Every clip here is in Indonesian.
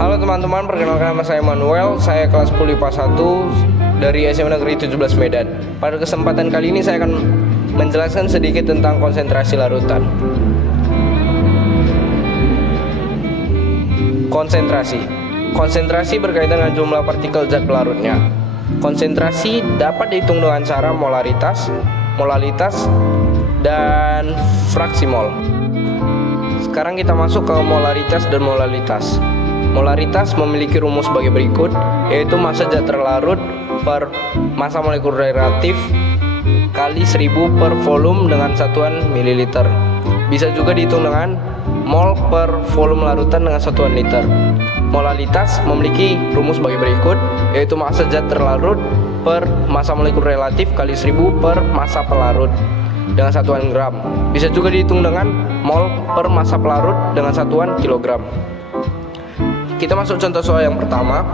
Halo teman-teman, perkenalkan nama saya Manuel. Saya kelas 10 IPA 1 dari SMA Negeri 17 Medan. Pada kesempatan kali ini saya akan menjelaskan sedikit tentang konsentrasi larutan. Konsentrasi berkaitan dengan jumlah partikel zat pelarutnya. Konsentrasi dapat dihitung dengan cara molaritas, molalitas, dan fraksi mol. Sekarang kita masuk ke molaritas dan molalitas. Molaritas memiliki rumus sebagai berikut, yaitu massa zat terlarut per massa molekul relatif kali 1000 per volume dengan satuan mililiter. Bisa juga dihitung dengan mol per volume larutan dengan satuan liter. Molalitas memiliki rumus sebagai berikut, yaitu massa zat terlarut per massa molekul relatif kali 1000 per massa pelarut dengan satuan gram. Bisa juga dihitung dengan mol per massa pelarut dengan satuan kilogram. Kita masuk contoh soal yang pertama.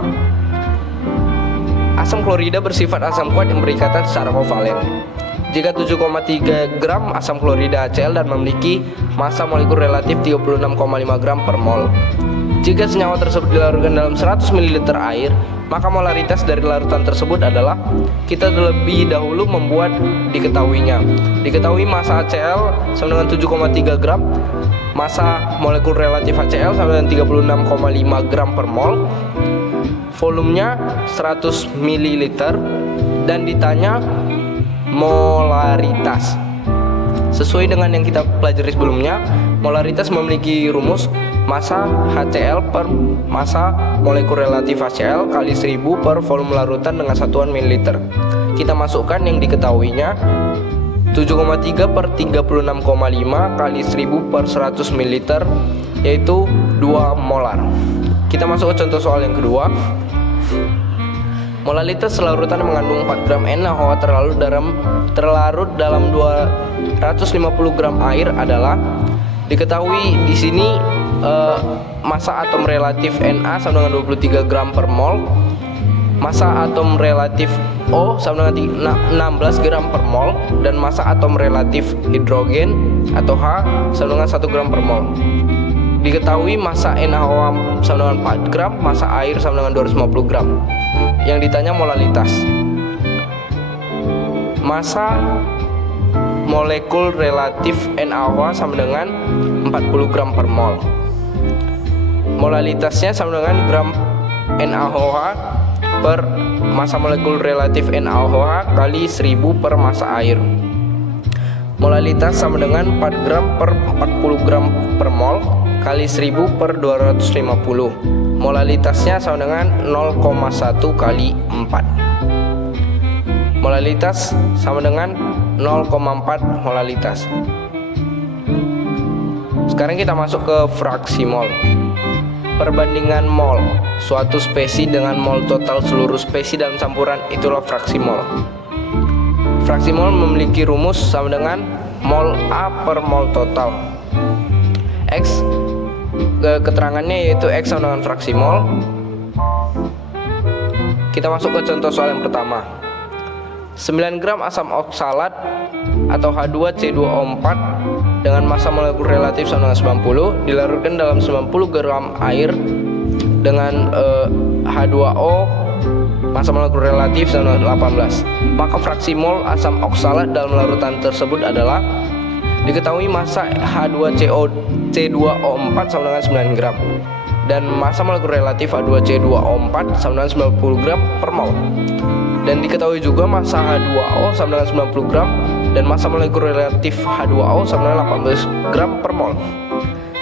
Asam klorida bersifat asam kuat yang berikatan secara kovalen. Jika 7,3 gram asam klorida HCl dan memiliki massa molekul relatif 36,5 gram per mol. Jika senyawa tersebut dilarutkan dalam 100 ml air, maka molaritas dari larutan tersebut adalah, kita terlebih dahulu membuat diketahuinya. Diketahui massa HCl sama dengan 7,3 gram, massa molekul relatif HCl sama dengan 36,5 gram per mol, volumenya 100 ml, dan ditanya molaritas. Sesuai dengan yang kita pelajari sebelumnya, molaritas memiliki rumus massa HCl per massa molekul relatif HCl kali 1000 per volume larutan dengan satuan mililiter. Kita masukkan yang diketahuinya, 7,3 per 36,5 kali 1000 per 100 ml, yaitu 2 molar. Kita masuk ke contoh soal yang kedua. Molalitas larutan mengandung 4 gram NaOH terlarut dalam 250 gram air adalah, diketahui di sini massa atom relatif Na sama dengan 23 gram per mol, massa atom relatif O sama dengan 16 gram per mol, dan massa atom relatif hidrogen atau H sama dengan 1 gram per mol. Diketahui massa NaOH sama dengan 4 gram, massa air sama dengan 250 gram. Yang ditanya molalitas. Massa molekul relatif NaOH sama dengan 40 gram per mol. Molalitasnya sama dengan gram NaOH per massa molekul relatif NaOH kali 1000 per massa air. Molalitas sama dengan 4 gram per 40 gram per mol kali 1000 per 250. Molalitasnya sama dengan 0,1 kali 4. Molalitas sama dengan 0,4 molalitas. Sekarang kita masuk ke fraksi mol. Perbandingan mol suatu spesies dengan mol total seluruh spesies dalam campuran, itulah fraksi mol. Fraksi mol memiliki rumus sama dengan mol A per mol total. X, keterangannya yaitu X sama dengan fraksi mol. Kita masuk ke contoh soal yang pertama. 9 gram asam oksalat atau H2CO4 dengan massa molekul relatif sama dengan 90 dilarutkan dalam 90 gram air dengan H2O massa molekul relatif sama dengan 18. Maka fraksi mol asam oksalat dalam larutan tersebut adalah, diketahui massa H2CO4 sama dengan 9 gram dan massa molekul relatif H2C2O4 sama dengan 90 gram per mol. Dan diketahui juga massa H2O sama dengan 90 gram dan massa molekul relatif H2O sama dengan 18 gram per mol.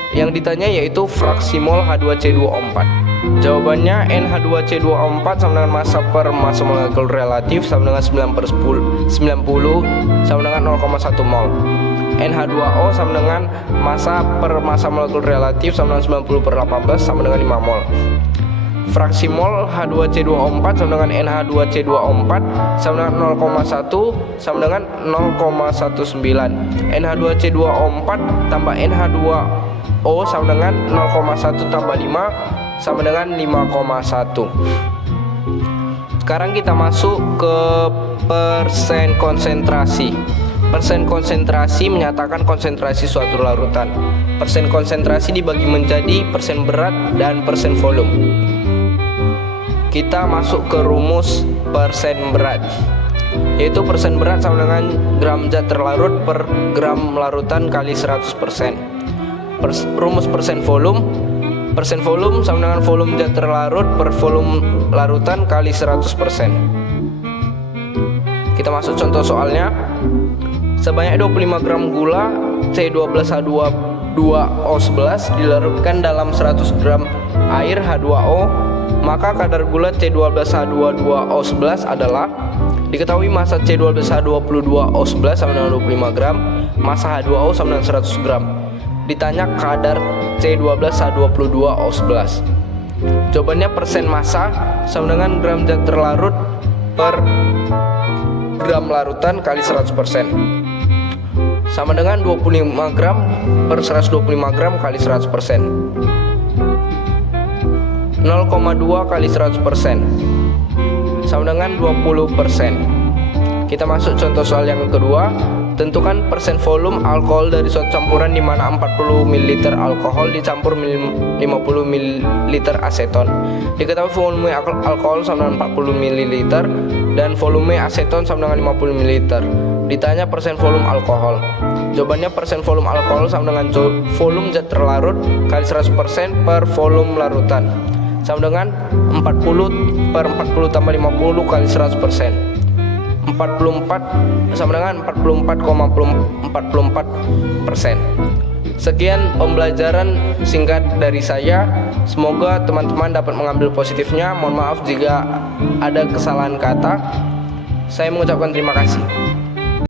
Yang ditanya yaitu fraksi mol H2C2O4. Jawabannya NH2C2O4 sama dengan massa per massa molekul relatif sama dengan 9 sama dengan 0,1 mol. NH2O sama dengan massa per massa molekul relatif sama dengan 90 per 18 sama dengan 5 mol. Fraksi mol H2C2O4 sama dengan NH2C2O4 sama dengan 0,1 sama dengan 0,19. NH2C2O4 tambah NH2O sama dengan 0,1 tambah 5 sama dengan 5,1. Sekarang kita masuk ke persen konsentrasi. Persen konsentrasi menyatakan konsentrasi suatu larutan. Persen konsentrasi dibagi menjadi persen berat dan persen volume. Kita masuk ke rumus persen berat, yaitu persen berat sama dengan gram zat terlarut per gram larutan kali 100%. Rumus persen volume sama dengan volume zat terlarut per volume larutan kali 100%. Kita masuk contoh soalnya. Sebanyak 25 gram gula C12H22O11 dilarutkan dalam 100 gram air H2O, maka kadar gula C12H22O11 adalah, diketahui massa C12H22O11 sama dengan 25 gram, massa H2O sama dengan 100 gram. Ditanya kadar C12H22O11. Jawabannya persen massa sama dengan gram zat terlarut per gram larutan kali 100%. Sama dengan 25 gram per 125 gram kali 100%. 0,2 kali 100% sama dengan 20%. Kita masuk contoh soal yang kedua. Tentukan persen volume alkohol dari suatu campuran di mana 40 ml alkohol dicampur 50 ml aseton. Diketahui volume alkohol sama dengan 40 ml dan volume aseton sama dengan 50 ml. Ditanya persen volume alkohol. Jawabannya persen volume alkohol sama dengan volume zat terlarut kali 100% per volume larutan, sama dengan 40 per 40 tambah 50 kali 100%. 44 sama dengan 44,44%. Sekian pembelajaran singkat dari saya. Semoga teman-teman dapat mengambil positifnya. Mohon maaf jika ada kesalahan kata. Saya mengucapkan terima kasih.